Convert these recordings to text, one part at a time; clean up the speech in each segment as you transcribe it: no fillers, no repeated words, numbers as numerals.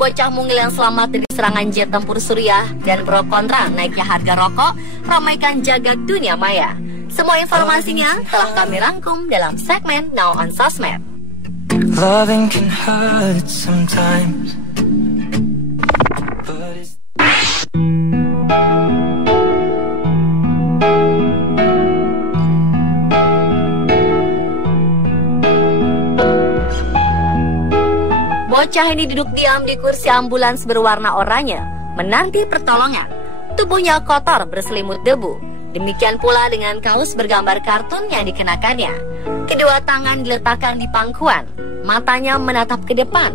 bocah mungil yang selamat dari serangan jet tempur Suriah dan pro kontra naiknya harga rokok ramaikan jagat dunia maya. Semua informasinya telah kami rangkum dalam segmen Now on Sosmed. Loving can hurt sometimes. Bocah ini duduk diam di kursi ambulans berwarna oranye, menanti pertolongan. Tubuhnya kotor berselimut debu. Demikian pula dengan kaos bergambar kartun yang dikenakannya. Kedua tangan diletakkan di pangkuan, matanya menatap ke depan.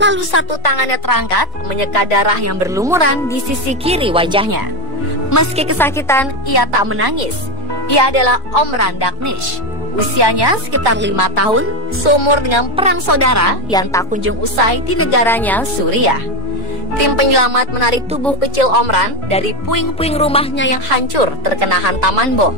Lalu satu tangannya terangkat menyeka darah yang berlumuran di sisi kiri wajahnya. Meski kesakitan, ia tak menangis. Ia adalah Omran Daknish. Usianya sekitar 5 tahun, seumur dengan perang saudara yang tak kunjung usai di negaranya Suriah. Tim penyelamat menarik tubuh kecil Omran dari puing-puing rumahnya yang hancur terkena hantaman bom.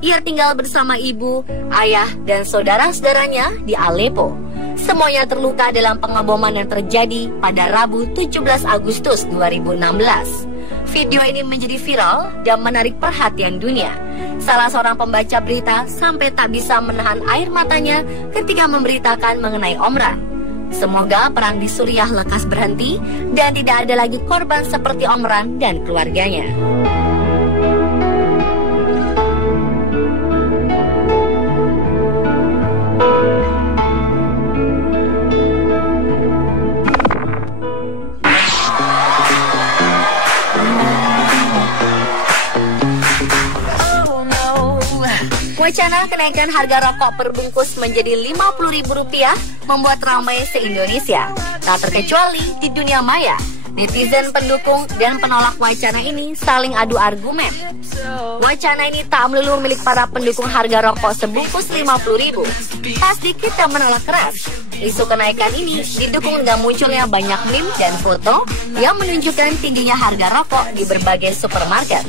Ia tinggal bersama ibu, ayah, dan saudara-saudaranya di Aleppo. Semuanya terluka dalam pengeboman yang terjadi pada Rabu 17 Agustus 2016. Video ini menjadi viral dan menarik perhatian dunia. Salah seorang pembaca berita sampai tak bisa menahan air matanya ketika memberitakan mengenai Omran. Semoga perang di Suriah lekas berhenti dan tidak ada lagi korban seperti Omran dan keluarganya. Wacana kenaikan harga rokok per bungkus menjadi Rp50.000 membuat ramai se-Indonesia. Tak terkecuali di dunia maya, netizen pendukung dan penolak wacana ini saling adu argumen. Wacana ini tak melulu milik para pendukung harga rokok sebungkus Rp50.000. Tak sedikit yang menolak keras. Isu kenaikan ini didukung dengan munculnya banyak meme dan foto yang menunjukkan tingginya harga rokok di berbagai supermarket.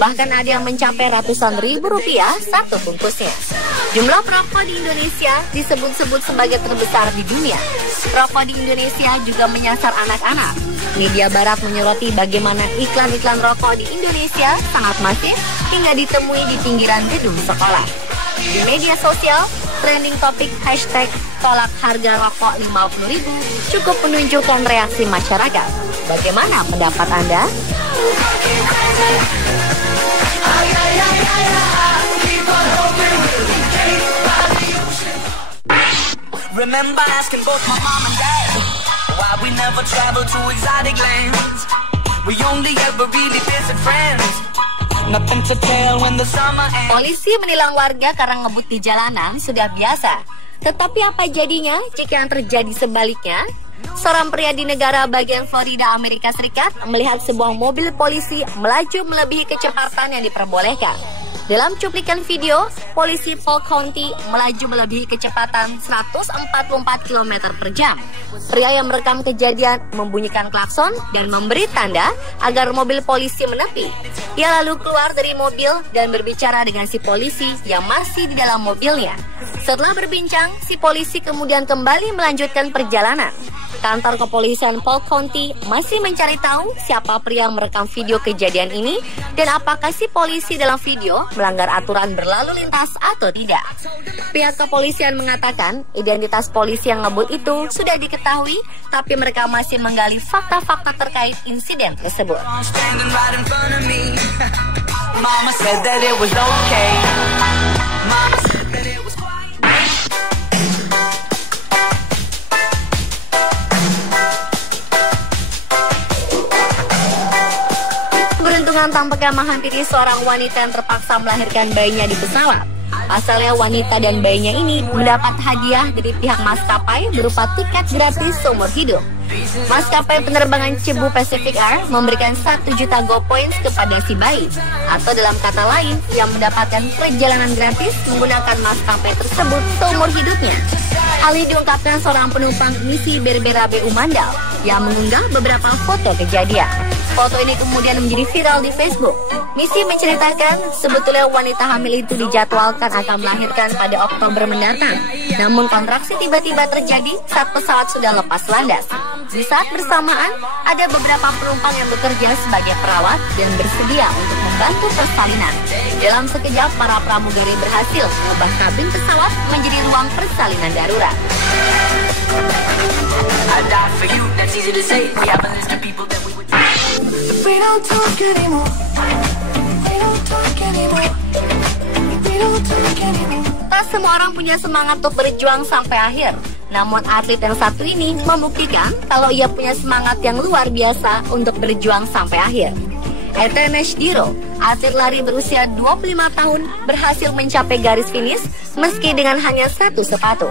Bahkan ada yang mencapai ratusan ribu rupiah satu bungkusnya. Jumlah perokok di Indonesia disebut-sebut sebagai terbesar di dunia. Rokok di Indonesia juga menyasar anak-anak. Media barat menyoroti bagaimana iklan-iklan rokok di Indonesia sangat masif hingga ditemui di pinggiran gedung sekolah. Di media sosial, trending topik hashtag tolak harga rokok Rp50.000 cukup menunjukkan reaksi masyarakat. Bagaimana pendapat Anda? Remember asking both my mom and dad why we never travel to exotic lands. We only ever really visit friends. Nothing to tell when the summer ends. Polisi menilang warga karena ngebut di jalanan sudah biasa. Tetapi apa jadinya jika yang terjadi sebaliknya? Seorang pria di negara bagian Florida, Amerika Serikat melihat sebuah mobil polisi melaju melebihi kecepatan yang diperbolehkan. Dalam cuplikan video, polisi Polk County melaju melebihi kecepatan 144 km per jam. Pria yang merekam kejadian membunyikan klakson dan memberi tanda agar mobil polisi menepi. Ia lalu keluar dari mobil dan berbicara dengan si polisi yang masih di dalam mobilnya. Setelah berbincang, si polisi kemudian kembali melanjutkan perjalanan. Kantor kepolisian Polk County masih mencari tahu siapa pria yang merekam video kejadian ini dan apakah si polisi dalam video melanggar aturan berlalu lintas atau tidak. Pihak kepolisian mengatakan identitas polisi yang ngebut itu sudah diketahui, tapi mereka masih menggali fakta-fakta terkait insiden tersebut. Keberuntungan tampaknya menghampiri seorang wanita yang terpaksa melahirkan bayinya di pesawat. Asalnya wanita dan bayinya ini mendapat hadiah dari pihak maskapai berupa tiket gratis seumur hidup. Maskapai penerbangan Cebu Pacific Air memberikan 1 juta Go Points kepada si bayi, atau dalam kata lain yang mendapatkan perjalanan gratis menggunakan maskapai tersebut seumur hidupnya. Hal ini diungkapkan seorang penumpang misi Berbera BU Mandal yang mengunggah beberapa foto kejadian. Foto ini kemudian menjadi viral di Facebook. Misi menceritakan sebetulnya wanita hamil itu dijadwalkan akan melahirkan pada Oktober mendatang. Namun kontraksi tiba-tiba terjadi saat pesawat sudah lepas landas. Di saat bersamaan, ada beberapa penumpang yang bekerja sebagai perawat dan bersedia untuk membantu persalinan. Dalam sekejap, para pramugari berhasil mengubah kabin pesawat menjadi ruang persalinan darurat. Tak semua orang punya semangat untuk berjuang sampai akhir. Namun atlet yang satu ini membuktikan kalau ia punya semangat yang luar biasa untuk berjuang sampai akhir. Etenesh Diro, atlet lari berusia 25 tahun, berhasil mencapai garis finish meski dengan hanya satu sepatu.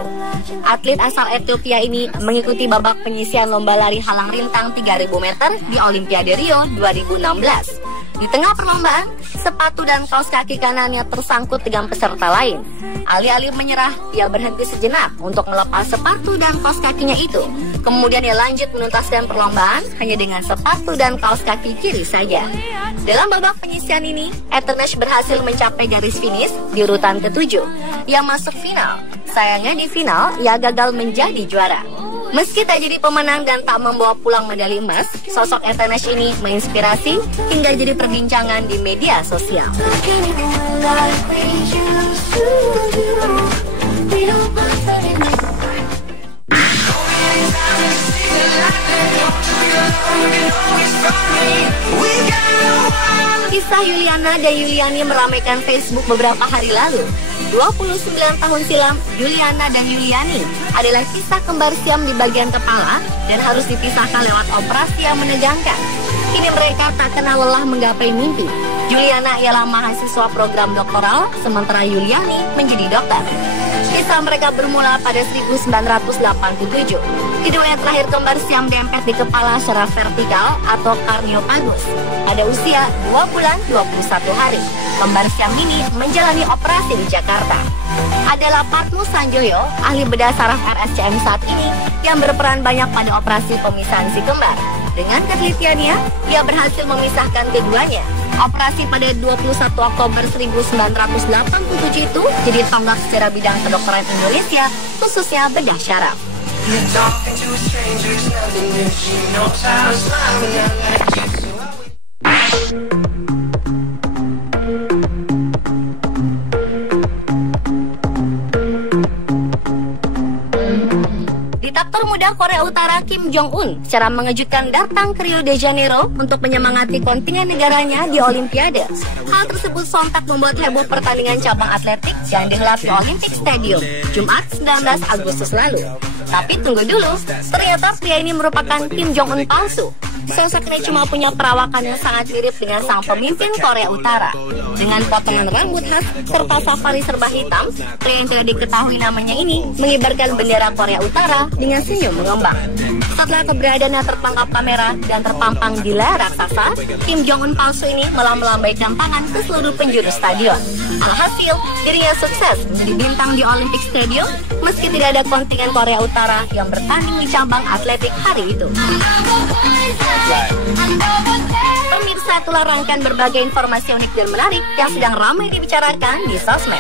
Atlet asal Ethiopia ini mengikuti babak penyisian lomba lari halang rintang 3000 meter di Olimpiade Rio 2016. Di tengah perlombaan, sepatu dan kaos kaki kanannya tersangkut dengan peserta lain. Alih-alih menyerah, ia berhenti sejenak untuk melepas sepatu dan kaos kakinya itu. Kemudian ia lanjut menuntaskan perlombaan hanya dengan sepatu dan kaos kaki kiri saja. Dalam babak penyisian ini, Etenesh berhasil mencapai garis finish di urutan ke-7. Ia masuk final. Sayangnya di final, ia gagal menjadi juara. Meski tak jadi pemenang dan tak membawa pulang medali emas, sosok Etenesh ini menginspirasi hingga jadi perbincangan di media sosial. Kisah Yuliana dan Yuliani meramaikan Facebook beberapa hari lalu. 29 tahun silam, Yuliana dan Yuliani adalah kisah kembar siam di bagian kepala dan harus dipisahkan lewat operasi yang menegangkan. Kini mereka tak kenal lelah menggapai mimpi. Yuliana ialah mahasiswa program doktoral, sementara Yuliani menjadi dokter. Kisah mereka bermula pada 1987. Kedua yang terakhir kembar siam dempet di kepala secara vertikal atau karniopagus. Pada usia 2 bulan 21 hari, kembar siam ini menjalani operasi di Jakarta. Adalah Patmo Sanjoyo, ahli bedah saraf RSCM saat ini, yang berperan banyak pada operasi pemisahan si kembar. Dengan ketelitiannya, ia berhasil memisahkan keduanya. Operasi pada 21 Oktober 1987 itu jadi tonggak secara bidang kedokteran Indonesia, khususnya bedah syaraf. Diktator muda Korea Utara Kim Jong-un secara mengejutkan datang ke Rio de Janeiro untuk menyemangati kontingen negaranya di Olimpiade. Hal tersebut sontak membuat heboh pertandingan cabang atletik yang digelar di Olympic Stadium Jumat 19 Agustus lalu. Tapi tunggu dulu, ternyata pria ini merupakan Kim Jong-un palsu. Sosok ini cuma punya perawakan yang sangat mirip dengan sang pemimpin Korea Utara. Dengan potongan rambut khas serta safari serba hitam, pria yang tidak diketahui namanya ini mengibarkan bendera Korea Utara dengan senyum mengembang. Setelah keberadaannya tertangkap kamera dan terpampang di layar raksasa, Kim Jong-un palsu ini malah melambaikan tangan ke seluruh penjuru stadion. Alhasil, dirinya sukses menjadi bintang di Olympic Stadium meski tidak ada kontingen Korea Utara yang bertanding di cabang atletik hari itu. Pemirsa, itulah rangkaian berbagai informasi unik dan menarik yang sedang ramai dibicarakan di sosmed.